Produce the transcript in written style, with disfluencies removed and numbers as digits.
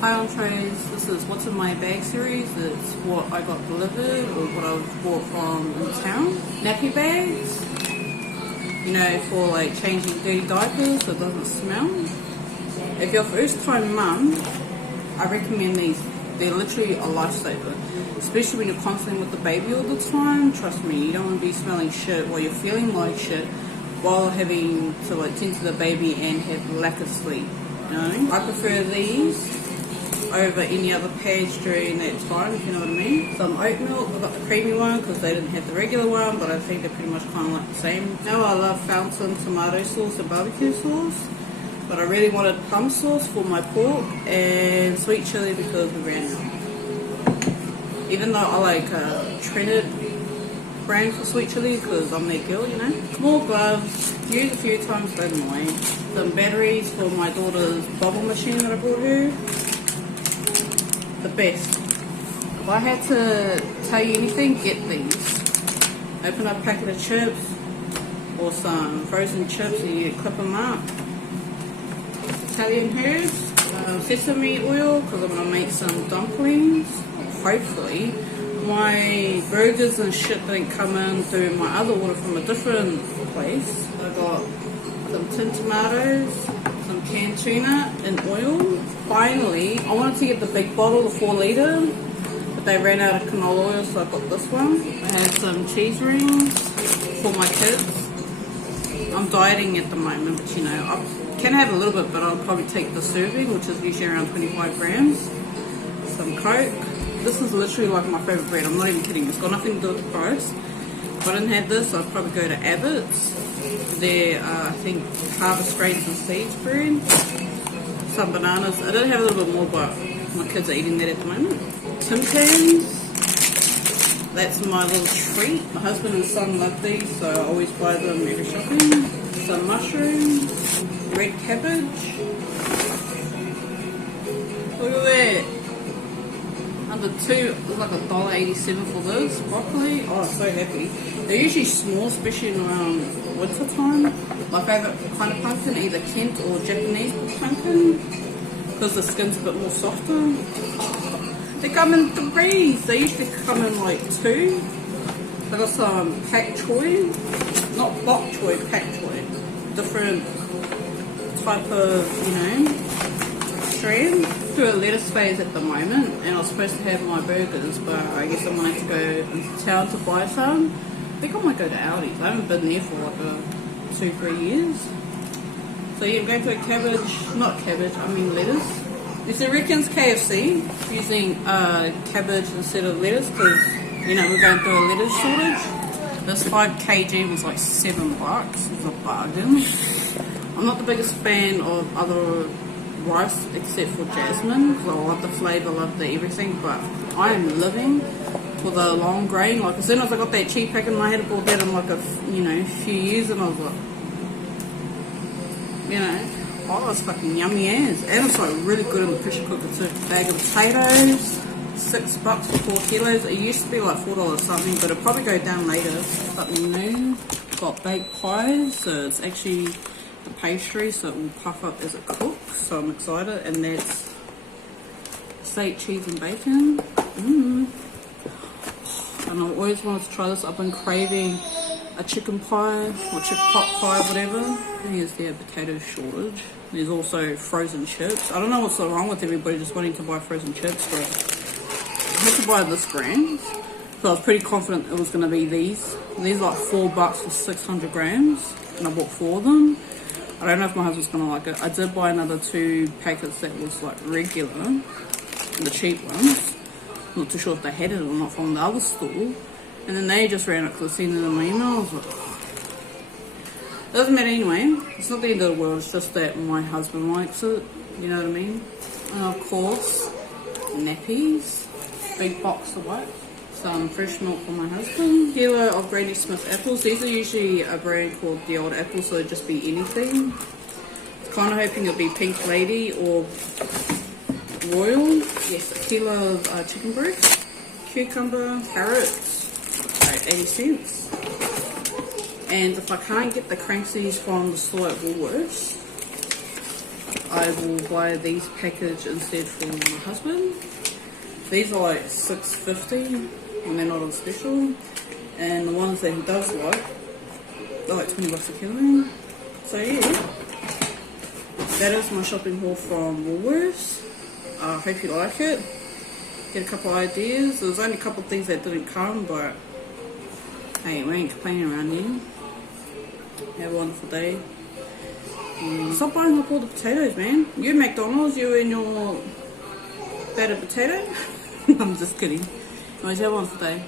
Hi entrees, this is what's in my bag series. It's what I got delivered or what I've bought from in town. Nappy bags, you know, for like changing dirty diapers so it doesn't smell. If you're a first time mum, I recommend these. They're literally a lifesaver, especially when you're constantly with the baby all the time. Trust me, you don't want to be smelling shit while you're feeling like shit while having to like tend to the baby and have lack of sleep. You know, I prefer these over any other pads during that time, if you know what I mean. Some oat milk, I got the creamy one because they didn't have the regular one, but I think they're pretty much kind of like the same. Now I love fountain tomato sauce and barbecue sauce, but I really wanted plum sauce for my pork and sweet chili because we ran out. Even though I like Trinidad brand for sweet chili because I'm their girl, you know. More gloves, used a few times, but annoying. Some batteries for my daughter's bubble machine that I brought her. The best. If I had to tell you anything, get these. Open up a packet of chips or some frozen chips and you clip them up. Italian herbs, sesame oil because I'm going to make some dumplings. Hopefully. My burgers and shit didn't come in through my other order from a different place. I got some tin tomatoes, some canned tuna and oil. Finally, I wanted to get the big bottle, the 4 litre, but they ran out of canola oil, so I got this one. I had some cheese rings for my kids. I'm dieting at the moment, but you know, I can have a little bit, but I'll probably take the serving, which is usually around 25 grams. Some Coke. This is literally like my favourite bread, I'm not even kidding. It's got nothing to do with the price. If I didn't have this, I'd probably go to Abbott's. Their, I think, harvest grains and seeds bread. Some bananas. I did have a little bit more, but my kids are eating that at the moment. Tim Tams. That's my little treat. My husband and son love these, so I always buy them every shopping. Some mushrooms. Red cabbage. Look at that. Under two, it's like $1.87 for this. Broccoli. Oh, I'm so happy. They're usually small, especially around winter time. My favourite kind of pumpkin, either Kent or Japanese pumpkin, because the skin's a bit more softer. They come in 3s. They used to come in like 2. I got some pak choy, not bok choy, pak choy. Different type of, you know, strand. Through a lettuce phase at the moment, and I was supposed to have my burgers, but I guess I'm going to have to go into town to buy some. I think I might go to Aldi's. I haven't been there for like 2-3 years. So yeah, I'm going to a lettuce. If they reckons KFC using cabbage instead of lettuce, because you know we're going through a lettuce shortage. This 5 kg was like $7. It's a bargain. I'm not the biggest fan of other rice except for jasmine because I love the flavour, love the everything, but I am living for the long grain. Like as soon as I got that cheap pack in my head, I bought that in like a few years, and I was like, you know, oh, it's fucking yummy as, and it's like really good in the pressure cooker too. Bag of potatoes, $6 for 4 kilos. It used to be like $4 something, but it'll probably go down later. Something new. Got baked pies, so it's actually the pastry, so it will puff up as it cooks, so I'm excited. And that's steak, cheese and bacon. And I always wanted to try this. I've been craving a chicken pie or chicken pot pie, whatever. Here's their potato shortage. There's also frozen chips. I don't know what's so wrong with everybody just wanting to buy frozen chips, but I had to buy this brand, so I was pretty confident it was going to be these. These are like $4 for 600 grams, and I bought 4 of them. I don't know if my husband's going to like it. I did buy another 2 packets that was like regular, the cheap ones. I'm not too sure if they had it or not from the other store. And then they just ran it because I seen it in my email. I was like, it doesn't matter anyway. It's not the end of the world. It's just that my husband likes it. You know what I mean? And of course, nappies. Big box of wipes. Some fresh milk for my husband. Kilo of Granny Smith apples. These are usually a brand called The Old Apple, so it'd just be anything. Kind of hoping it'll be Pink Lady or Royal. Yes, a kilo of chicken breast. Cucumber, carrots, 80 cents. And if I can't get the Cranksies from the store at Woolworths, I will buy these package instead for my husband. These are like $6.50 when they're not on special, and the ones that he does like, they're like 20 bucks a kilo. So yeah, that is my shopping haul from Woolworths. I hope you like it. Get a couple ideas. There was only a couple of things that didn't come, but hey, we ain't complaining around here. Have a wonderful day. Stop buying up all the potatoes, man. You McDonald's, you and your battered potato. I'm just kidding. Anyways, have a wonderful day.